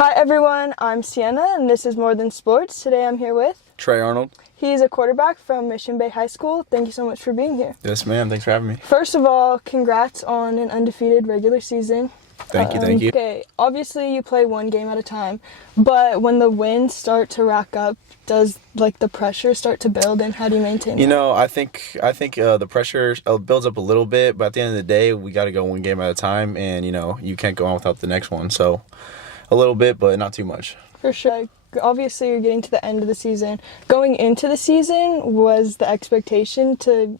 Hi everyone, I'm Sienna and this is More Than Sports. Today I'm here with Trey, Arnold. He's a quarterback from Mission Bay High School. Thank you so much for being here. Yes, ma'am. Thanks for having me. First of all, congrats on an undefeated regular season. Thank you. Okay, obviously you play one game at a time, but when the wins start to rack up, does the pressure start to build, and how do you maintain that? I think the pressure builds up a little bit, but at the end of the day, we got to go one game at a time, and you can't go on without the next one. So a little bit, but not too much. For sure. Obviously, you're getting to the end of the season. Going into the season, was the expectation to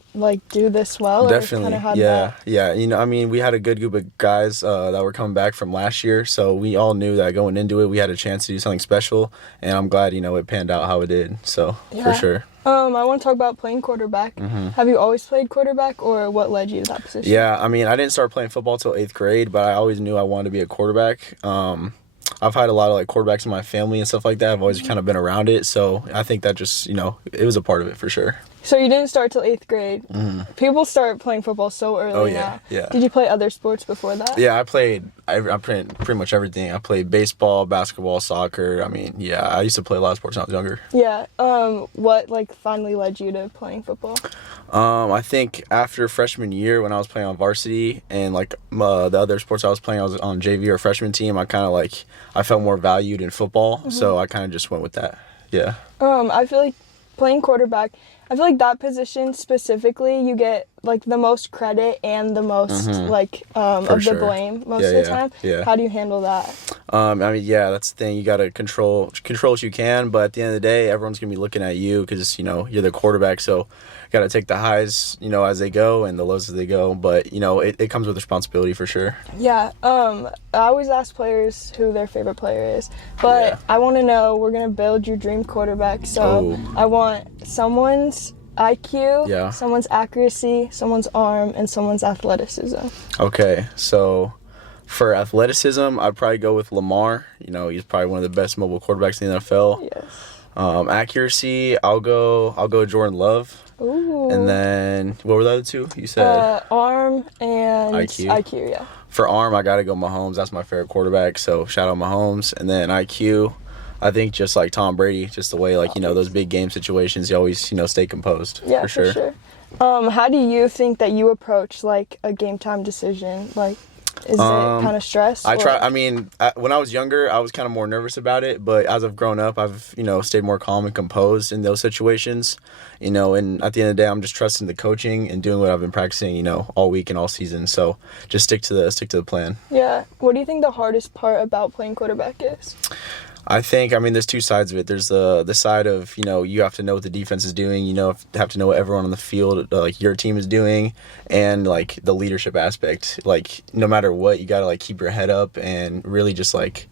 do this well? Definitely, or yeah. We had a good group of guys that were coming back from last year, so we all knew that going into it, we had a chance to do something special, and I'm glad it panned out how it did. So for sure. I want to talk about playing quarterback. Have you always played quarterback, or what led you to that position? Yeah, I didn't start playing football till 8th grade, but I always knew I wanted to be a quarterback. I've had a lot of quarterbacks in my family and stuff like that. I've always kind of been around it, so I think that just it was a part of it for sure. So you didn't start till 8th grade. People start playing football so early now. Yeah. Did you play other sports before that? Yeah, I played pretty much everything. I played baseball, basketball, soccer. I used to play a lot of sports when I was younger. Yeah. What finally led you to playing football? I think after freshman year when I was playing on varsity and the other sports I was playing, I was on JV or freshman team. I kind of I felt more valued in football, so I kind of just went with that. Yeah. I feel like playing quarterback, I feel like that position specifically, you get the most credit and the most of the blame most of the time. Yeah. How do you handle that? That's the thing. You got to control what you can, but at the end of the day, everyone's gonna be looking at you because you're the quarterback. So you got to take the highs as they go and the lows as they go. But it comes with responsibility for sure. Yeah. I always ask players who their favorite player is, but I want to know, we're gonna build your dream quarterback. So I want someone's IQ, someone's accuracy, someone's arm, and someone's athleticism. Okay, so for athleticism, I'd probably go with Lamar. He's probably one of the best mobile quarterbacks in the NFL. Yes. Accuracy, I'll go Jordan Love. Ooh. And then what were the other two you said? Arm and IQ. Yeah. For arm, I gotta go Mahomes. That's my favorite quarterback. So shout out Mahomes. And then IQ, I think just like Tom Brady, just the way those big game situations, you always stay composed. Yeah, for sure. How do you think that you approach a game time decision? Is it kind of stressed? When I was younger, I was kind of more nervous about it, but as I've grown up, I've stayed more calm and composed in those situations. And at the end of the day, I'm just trusting the coaching and doing what I've been practicing, all week and all season. So just stick to the plan. Yeah. What do you think the hardest part about playing quarterback is? I think, there's two sides of it. There's the side of, you have to know what the defense is doing, have to know what everyone on the field, your team is doing, and, the leadership aspect. No matter what, you got to, keep your head up and really just, set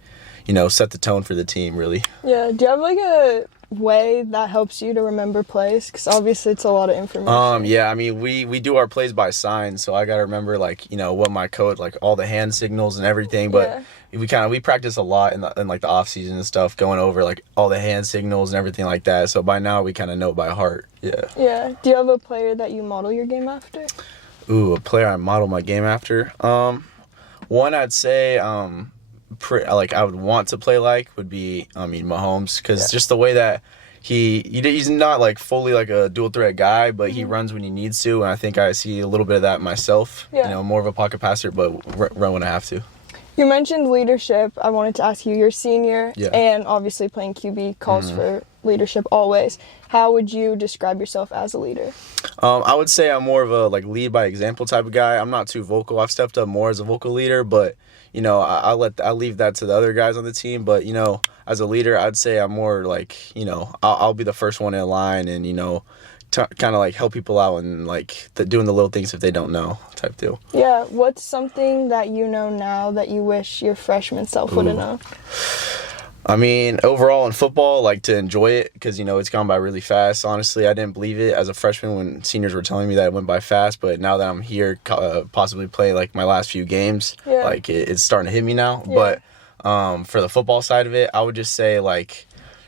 the tone for the team, really. Yeah. Do you have, a way that helps you to remember plays? Because obviously it's a lot of information. We do our plays by signs, so I got to remember, what my coach, all the hand signals and everything, but... Yeah. We practice a lot in the off season and stuff, going over all the hand signals and everything like that. So by now we kind of know it by heart. Yeah. Yeah. Do you have a player that you model your game after? Ooh, a player I model my game after. One I'd say I would want to play would be Mahomes, because just the way that he's not fully a dual threat guy, but he runs when he needs to, and I think I see a little bit of that myself. Yeah. More of a pocket passer, but run when I have to. You mentioned leadership. I wanted to ask you, you're a senior, and obviously playing QB calls for leadership always. How would you describe yourself as a leader? I would say I'm more of a lead by example type of guy. I'm not too vocal. I've stepped up more as a vocal leader, but I leave that to the other guys on the team. But as a leader, I'd say I'm more I'll be the first one in line, and kind of help people out and doing the little things if they don't know type deal. Yeah. What's something that you know now that you wish your freshman self would have known? Overall in football, to enjoy it, because it's gone by really fast. Honestly, I didn't believe it as a freshman when seniors were telling me that it went by fast, but now that I'm here, possibly play my last few games, it's starting to hit me now. Yeah. But for the football side of it, I would just say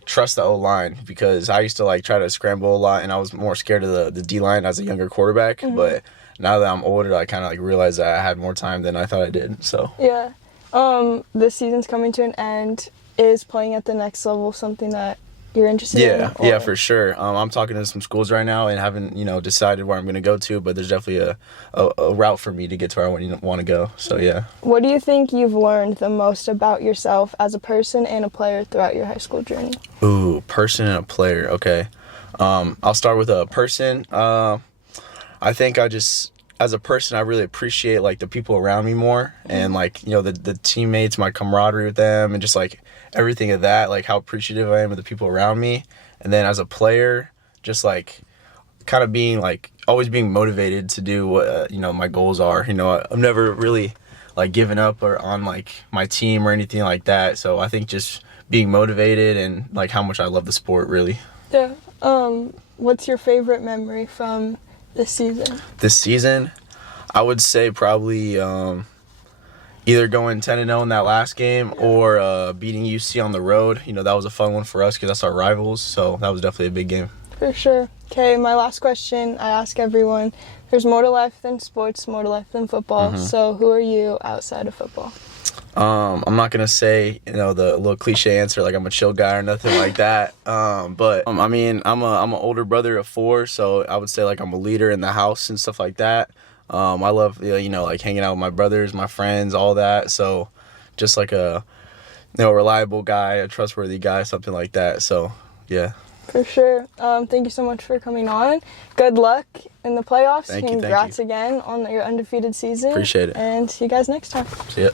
trust the O-line, because I used to try to scramble a lot, and I was more scared of the D-line as a younger quarterback. But now that I'm older, I kind of realized that I had more time than I thought I did. So yeah. This season's coming to an end. Is playing at the next level something that you're interested in? Yeah, for sure. I'm talking to some schools right now and haven't, decided where I'm going to go to, but there's definitely a route for me to get to where I want to go. So, yeah. What do you think you've learned the most about yourself as a person and a player throughout your high school journey? Ooh, person and a player. Okay. I'll start with a person. I think as a person, I really appreciate, like, the people around me more and, like, the teammates, my camaraderie with them and just, like, everything of that, like, how appreciative I am of the people around me. And then as a player, just, like, kind of being, like, always being motivated to do what, my goals are. I'm never really, like, giving up or on, like, my team or anything like that. So I think just being motivated and, like, how much I love the sport, really. Yeah. What's your favorite memory from this season? This season, I would say probably either going 10-0 in that last game or beating UC on the road. That was a fun one for us because that's our rivals, so that was definitely a big game. For sure. Okay, my last question, I ask everyone, there's more to life than sports, more to life than football, so who are you outside of football? I'm not going to say, the little cliche answer like I'm a chill guy or nothing like that. But I mean, I'm an older brother of 4, so I would say like I'm a leader in the house and stuff like that. I love, like hanging out with my brothers, my friends, all that. So just like a, reliable guy, a trustworthy guy, something like that. So, yeah. For sure. Thank you so much for coming on. Good luck in the playoffs. Thank you. Congrats again on your undefeated season. Appreciate it. And see you guys next time. See ya.